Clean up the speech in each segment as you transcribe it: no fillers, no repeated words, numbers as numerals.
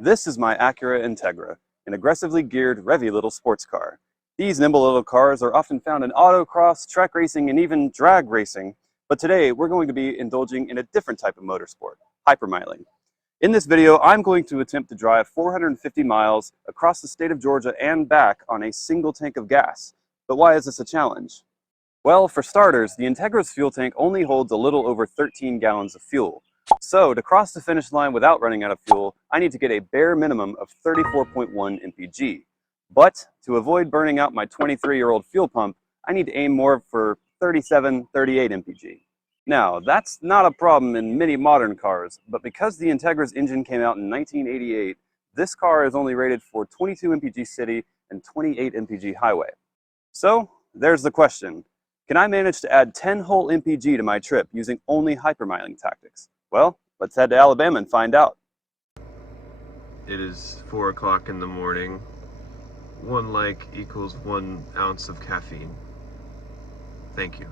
This is my Acura Integra, an aggressively geared, revvy little sports car. These nimble little cars are often found in autocross, track racing, and even drag racing, but today we're going to be indulging in a different type of motorsport, hypermiling. In this video, I'm going to attempt to drive 450 miles across the state of Georgia and back on a single tank of gas. But why is this a challenge? Well, for starters, the Integra's fuel tank only holds a little over 13 gallons of fuel. So, to cross the finish line without running out of fuel, I need to get a bare minimum of 34.1 MPG. But, to avoid burning out my 23-year-old fuel pump, I need to aim more for 37, 38 MPG. Now, that's not a problem in many modern cars, but because the Integra's engine came out in 1988, this car is only rated for 22 MPG city and 28 MPG highway. So, there's the question. Can I manage to add 10 whole MPG to my trip using only hypermiling tactics? Well, let's head to Alabama and find out. It is 4 o'clock in the morning. 1 like equals 1 ounce of caffeine. Thank you.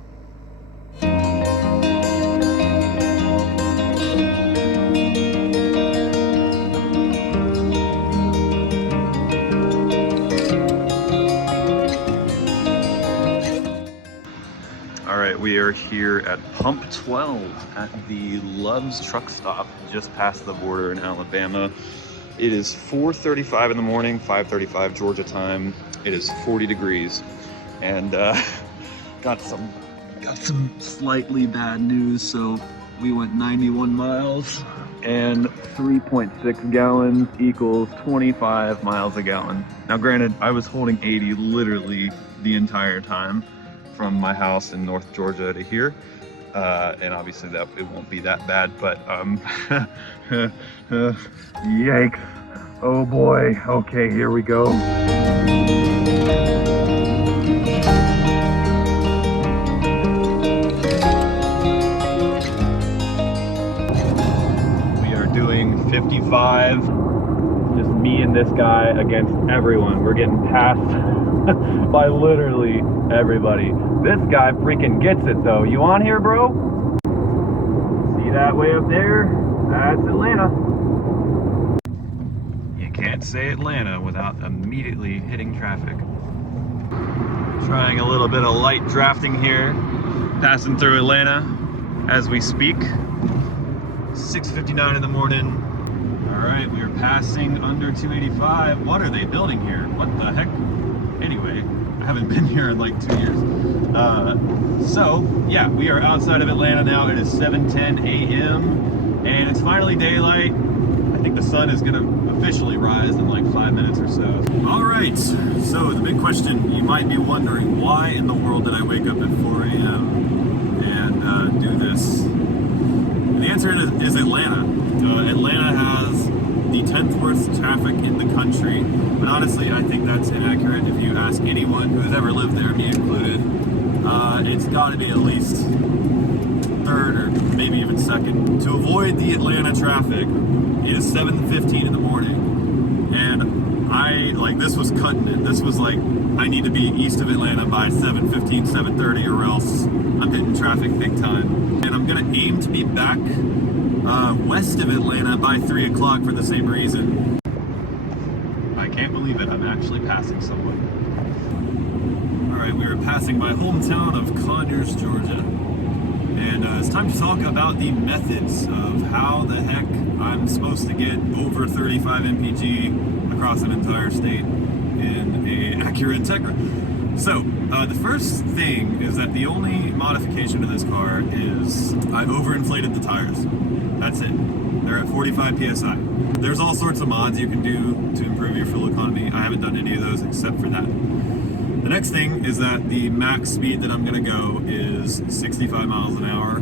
Alright, we are here at Pump 12 at the Love's truck stop just past the border in Alabama. It is 4:35 in the morning, 5:35 Georgia time. It is 40 degrees and got some slightly bad news. So we went 91 miles and 3.6 gallons equals 25 miles a gallon. Now granted, I was holding 80 literally the entire time from my house in North Georgia to here, and obviously that it won't be that bad, but yikes, oh boy. Okay, here we go. We are doing 55, just me and this guy against everyone. We're getting passed by literally everybody. This guy freaking gets it though. You on here, bro? See that way up there? That's Atlanta. You can't say Atlanta without immediately hitting traffic. Trying a little bit of light drafting here. Passing through Atlanta as we speak. 6:59 in the morning. All right, we are passing under 285. What are they building here? What the heck? Anyway, I haven't been here in like 2 years. So yeah, we are outside of Atlanta now. It is 7:10 a.m. and it's finally daylight. I think the sun is gonna officially rise in like 5 minutes or so. All right, so the big question, you might be wondering, why in the world did I wake up at 4 a.m. and do this? And the answer is Atlanta. Atlanta has the 10th worst traffic in the country, but honestly I think that's inaccurate. If you ask anyone who has ever lived there, me included, it's got to be at least third or maybe even second. To avoid the Atlanta traffic, it is 7:15 in the morning, and this was cutting it. This was like, I need to be east of Atlanta by 7:15, 7:30, or else I'm hitting traffic big time. And I'm gonna aim to be back west of Atlanta by 3 o'clock for the same reason. I can't believe it, I'm actually passing someone. Alright, we are passing my hometown of Conyers, Georgia. And it's time to talk about the methods of how the heck I'm supposed to get over 35 MPG across an entire state in a Acura Integra. So, the first thing is that the only modification to this car is I overinflated the tires. That's it. They're at 45 PSI. There's all sorts of mods you can do to improve your fuel economy. I haven't done any of those except for that. The next thing is that the max speed that I'm gonna go is 65 miles an hour.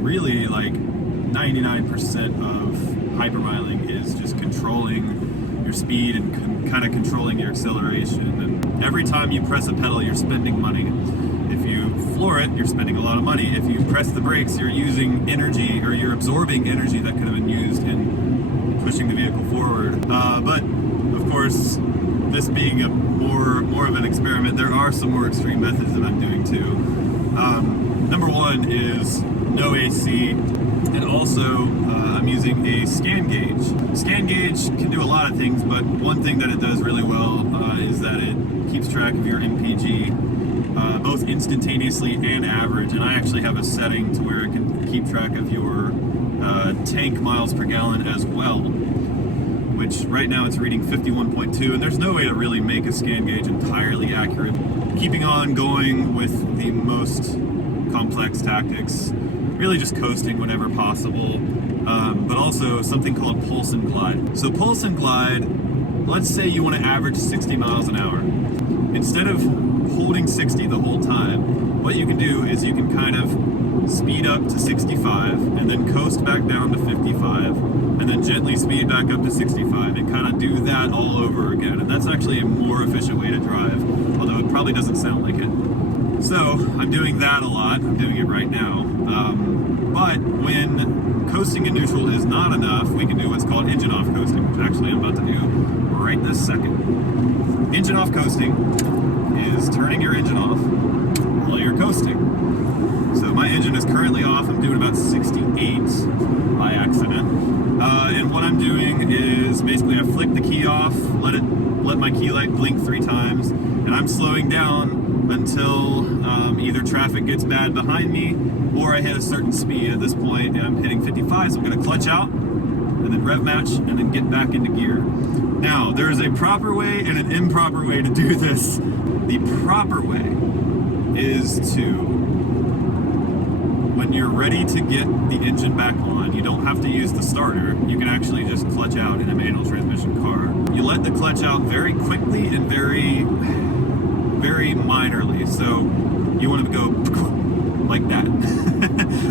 Really, like 99% of hypermiling is just controlling your speed and kind of controlling your acceleration. And every time you press a pedal, you're spending money. If you floor it, you're spending a lot of money. If you press the brakes, you're using energy, or you're absorbing energy that could have been used in pushing the vehicle forward. But of course, this being a more of an experiment, there are some more extreme methods that I'm doing too. Number one is no AC. And also, I'm using a scan gauge. Scan gauge can do a lot of things, but one thing that it does really well is that it keeps track of your MPG, both instantaneously and average. And I actually have a setting to where it can keep track of your tank miles per gallon as well, which right now it's reading 51.2, and there's no way to really make a scan gauge entirely accurate. Keeping on going with the most complex tactics, really just coasting whenever possible, but also something called pulse and glide. So pulse and glide, let's say you want to average 60 miles an hour. Instead of holding 60 the whole time, what you can do is you can kind of speed up to 65 and then coast back down to 55 and then gently speed back up to 65 and kind of do that all over again. And that's actually a more efficient way to drive, although it probably doesn't sound like it. So I'm doing that a lot. I'm doing it right now. But when coasting in neutral is not enough, we can do what's called engine off coasting, which actually I'm about to do right this second. Engine off coasting is turning your engine off while you're coasting. So my engine is currently off. I'm doing about 68 by accident. And what I'm doing is basically I flick the key off, let my key light blink 3 times, and I'm slowing down until either traffic gets bad behind me or I hit a certain speed. At this point, I'm hitting 55, so I'm going to clutch out and then rev match and then get back into gear. Now, there is a proper way and an improper way to do this. The proper way is to, when you're ready to get the engine back on, you don't have to use the starter. You can actually just clutch out in a manual transmission car. You let the clutch out very quickly and very minorly. So you want to go like that.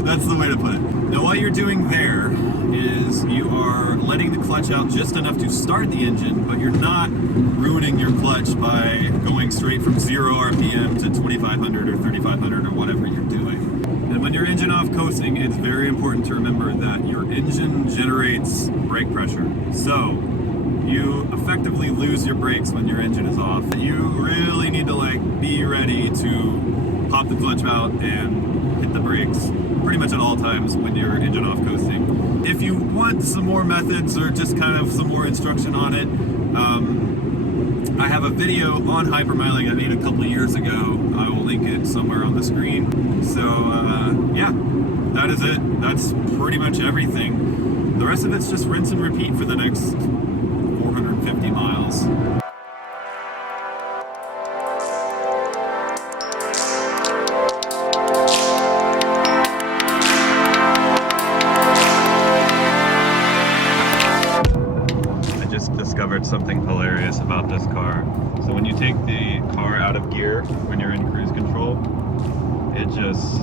That's the way to put it. Now what you're doing there is you are letting the clutch out just enough to start the engine, but you're not ruining your clutch by going straight from 0 RPM to 2500 or 3500 or whatever you're doing. And when you're engine off coasting, it's very important to remember that your engine generates brake pressure. So you effectively lose your brakes when your engine is off. You really need to be ready to pop the clutch out and hit the brakes pretty much at all times when you're engine off coasting. If you want some more methods or just kind of some more instruction on it, I have a video on hypermiling I made a couple of years ago. I will link it somewhere on the screen. So yeah, that is it. That's pretty much everything. The rest of it's just rinse and repeat for the next 450 miles. Discovered something hilarious about this car. So when you take the car out of gear when you're in cruise control, it just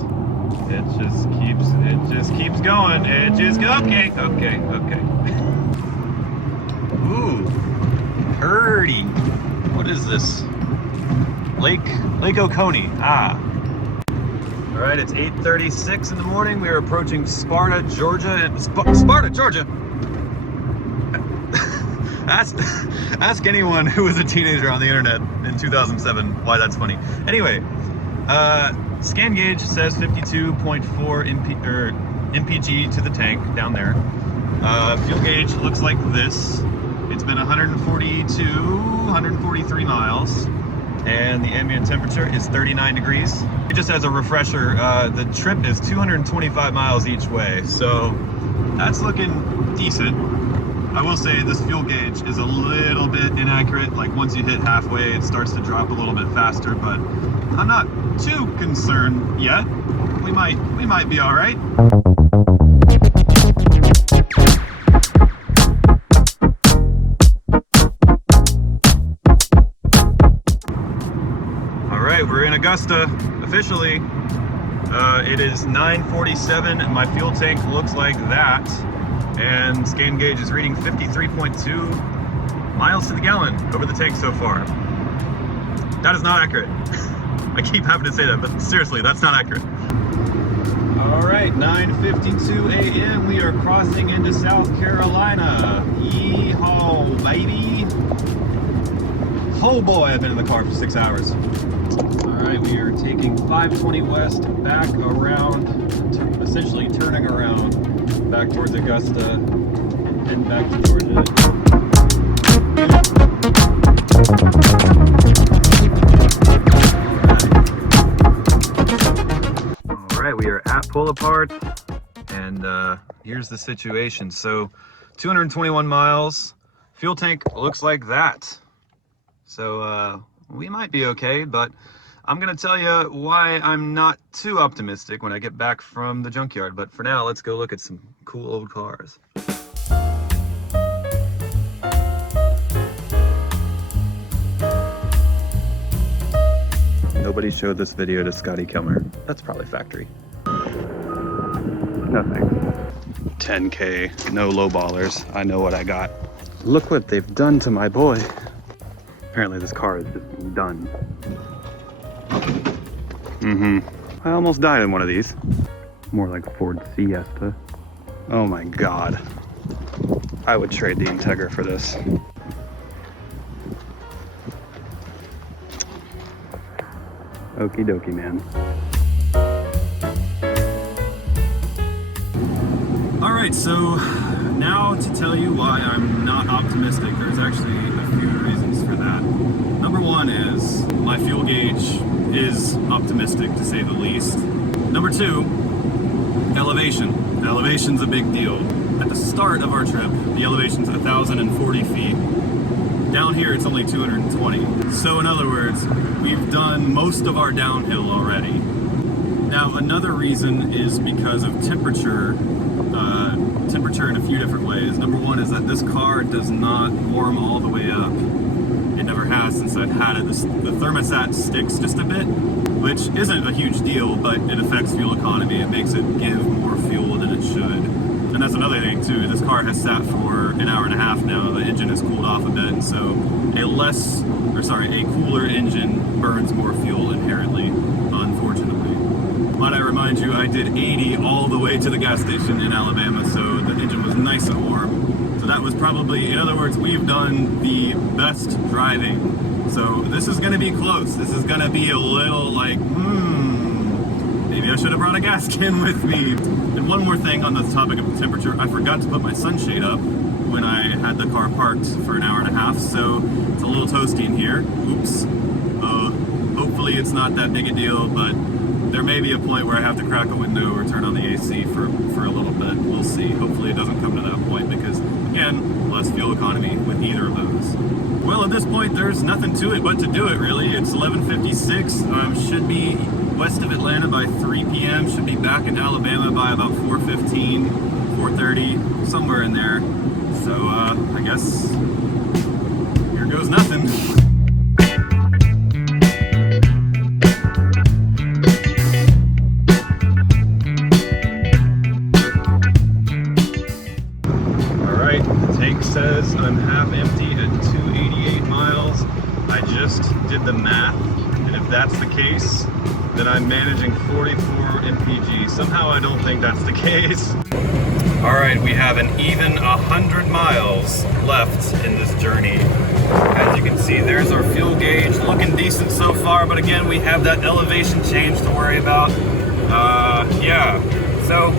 keeps going. Okay. Ooh, Purdy. What is this? Lake Oconee. Ah. All right, it's 8:36 in the morning. We are approaching Sparta, Georgia. Sparta, Georgia. Ask anyone who was a teenager on the internet in 2007 why that's funny. Anyway, scan gauge says 52.4 MPG to the tank down there. Fuel gauge looks like this. It's been 143 miles, and the ambient temperature is 39 degrees. Just as a refresher, the trip is 225 miles each way, so that's looking decent. I will say this fuel gauge is a little bit inaccurate. Like once you hit halfway, it starts to drop a little bit faster, but I'm not too concerned yet. We might be all right. All right, we're in Augusta officially. It is 9:47 and my fuel tank looks like that. And scan gauge is reading 53.2 miles to the gallon over the tank so far. That is not accurate. I keep having to say that, but seriously, that's not accurate. All right, 9:52 a.m. We are crossing into South Carolina. Yeehaw, baby. Oh boy, I've been in the car for 6 hours. All right, we are taking 520 west back around, essentially turning around. back towards Augusta, and back to Georgia. All right, we are at Pull Apart, and here's the situation. So 221 miles, fuel tank looks like that. So we might be okay, but I'm gonna tell you why I'm not too optimistic when I get back from the junkyard. But for now, let's go look at some cool old cars. Nobody showed this video to Scotty Kilmer. That's probably factory. Nothing. 10K, no low ballers. I know what I got. Look what they've done to my boy. Apparently this car is just done. I almost died in one of these. More like a Ford Fiesta. Oh my God. I would trade the Integra for this. Okie dokie, man. All right, so now to tell you why I'm not optimistic. There's actually a few reasons for that. Number one is my fuel gauge is optimistic, to say the least. Number two, elevation. Elevation's a big deal. At the start of our trip, the elevation's 1,040 feet. Down here, it's only 220. So in other words, we've done most of our downhill already. Now, another reason is because of temperature. Temperature in a few different ways. Number one is that this car does not warm all the way up. It never has since I've had it. The thermostat sticks just a bit, which isn't a huge deal, but it affects fuel economy. It makes it give more fuel than it should. And that's another thing too. This car has sat for an hour and a half now. The engine has cooled off a bit, and so a cooler engine burns more fuel inherently, unfortunately. Might I remind you, I did 80 all the way to the gas station in Alabama, so the engine was nice and warm. So that was probably, in other words, we've done the best driving. So this is gonna be close. This is gonna be a little like, maybe I should have brought a gas can with me. And one more thing on the topic of temperature, I forgot to put my sunshade up when I had the car parked for an hour and a half, so it's a little toasty in here. Oops. Hopefully it's not that big a deal, but there may be a point where I have to crack a window or turn on the AC for a little bit. We'll see. Hopefully it doesn't come to that point because, again, less fuel economy with either of those. Well, at this point, there's nothing to it but to do it, really. It's 11:56. Should be west of Atlanta by 3 p.m. Should be back in Alabama by about 4:15, 4:30, somewhere in there. So, I guess here goes nothing. Says I'm half empty at 288 miles. I just did the math, and if that's the case, then I'm managing 44 MPG. Somehow I don't think that's the case. All right, we have an even 100 miles left in this journey. As you can see, there's our fuel gauge, looking decent so far, but again, we have that elevation change to worry about. Yeah, so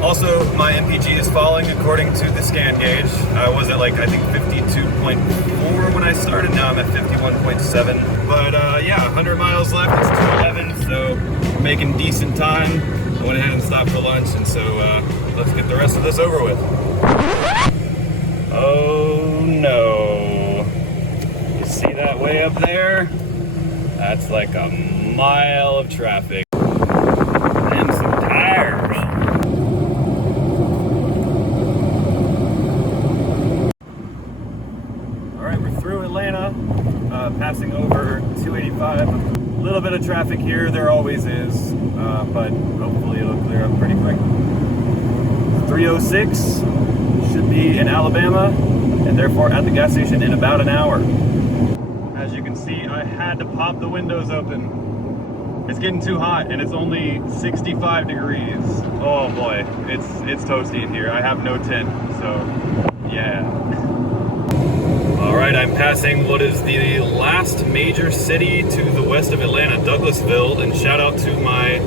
also, my MPG is falling according to the scan gauge. I was at I think 52.4 when I started. Now I'm at 51.7. But yeah, 100 miles left. It's 2:11, so we're making decent time. I went ahead and stopped for lunch, and so let's get the rest of this over with. Oh no. You see that way up there? That's like a mile of traffic. And some tires. Passing over 285. A little bit of traffic here, there always is, but hopefully it'll clear up pretty quick. 306 should be in Alabama, and therefore at the gas station in about an hour. As you can see, I had to pop the windows open. It's getting too hot, and it's only 65 degrees. Oh boy, it's toasty in here. I have no tent, so yeah. All right, I'm passing what is the last major city to the west of Atlanta, Douglasville, and shout out to my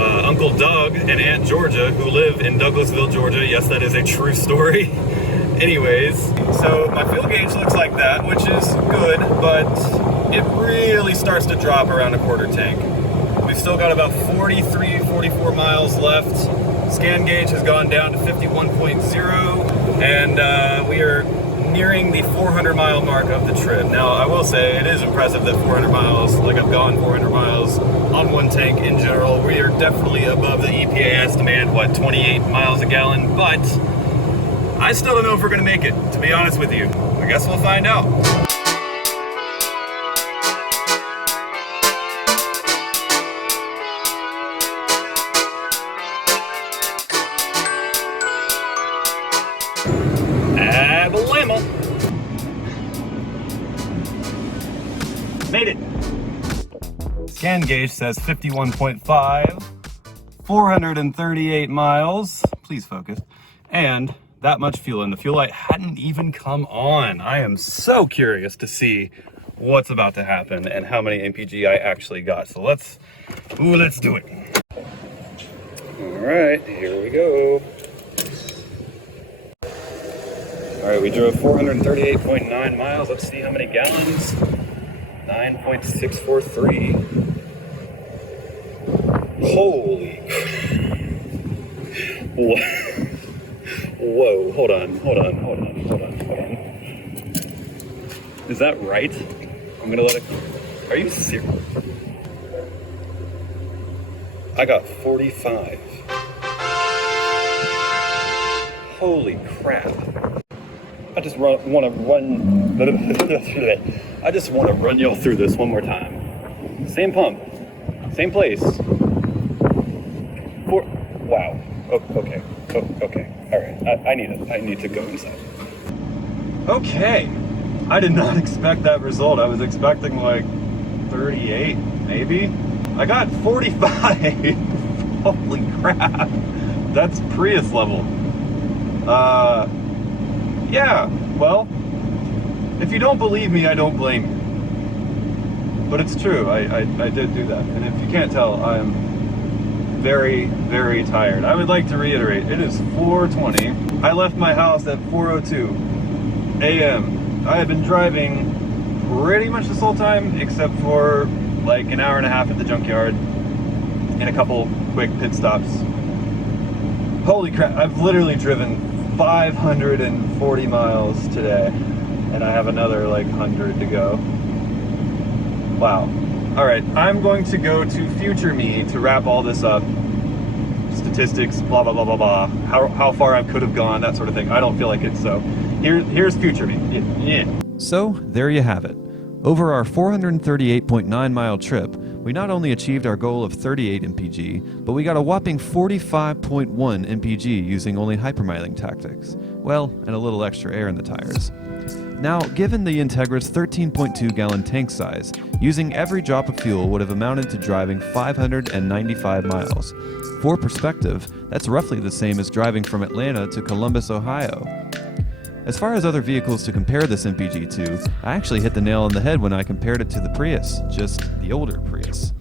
Uncle Doug and Aunt Georgia, who live in Douglasville, Georgia. Yes, that is a true story. Anyways, so my fuel gauge looks like that, which is good, but it really starts to drop around a quarter tank. We've still got about 43, 44 miles left. Scan gauge has gone down to 51.0, and we are nearing the 400 mile mark of the trip. Now, I will say it is impressive that 400 miles, like I've gone 400 miles on one tank in general. We are definitely above the EPA estimate, what, 28 miles a gallon, but I still don't know if we're gonna make it, to be honest with you. I guess we'll find out. Abalama. Made it. Scan gauge says 51.5, 438 miles. Please focus. And that much fuel, and the fuel light hadn't even come on. I am so curious to see what's about to happen and how many MPG I actually got. So let's do it. All right, here we go. All right, we drove 438.9 miles. Let's see how many gallons. 9.643. Holy. Whoa, hold on. Is that right? I'm gonna let it, are you serious? I got 45. Holy crap. I just want to run y'all through this one more time. Same pump, same place. Wow. Okay. All right. I need to go inside. Okay. I did not expect that result. I was expecting like 38, maybe. I got 45. Holy crap. That's Prius level. Yeah, well, if you don't believe me, I don't blame you. But it's true, I did do that. And if you can't tell, I'm very, very tired. I would like to reiterate, it is 4:20. I left my house at 4:02 a.m. I have been driving pretty much this whole time, except for like an hour and a half at the junkyard and a couple quick pit stops. Holy crap, I've literally driven 540 miles today, and I have another like 100 to go. Wow. All right, I'm going to go to future me to wrap all this up. Statistics, blah, blah, blah, blah, blah. How far I could have gone, that sort of thing. I don't feel like it, so here's future me. Yeah. So there you have it. Over our 438.9 mile trip, we not only achieved our goal of 38 MPG, but we got a whopping 45.1 MPG using only hypermiling tactics. Well, and a little extra air in the tires. Now, given the Integra's 13.2 gallon tank size, using every drop of fuel would have amounted to driving 595 miles. For perspective, that's roughly the same as driving from Atlanta to Columbus, Ohio. As far as other vehicles to compare this MPG to, I actually hit the nail on the head when I compared it to the Prius, just the older Prius.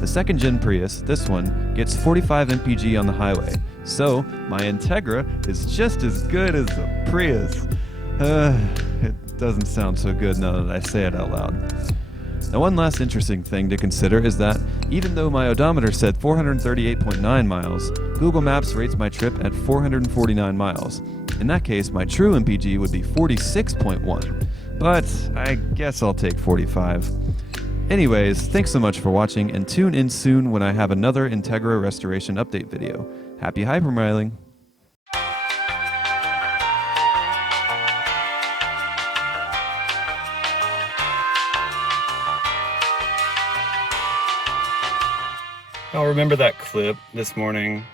The second gen Prius, this one, gets 45 MPG on the highway, so my Integra is just as good as the Prius. It doesn't sound so good now that I say it out loud. Now, one last interesting thing to consider is that even though my odometer said 438.9 miles, Google Maps rates my trip at 449 miles. In that case, my true MPG would be 46.1, but I guess I'll take 45. Anyways, thanks so much for watching, and tune in soon when I have another Integra restoration update video. Happy hypermiling! Y'all remember that clip this morning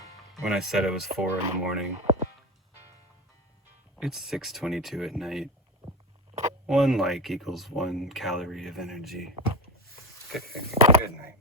when I said it was 4 in the morning? It's 6:22 at night. 1 like equals 1 calorie of energy. Good night.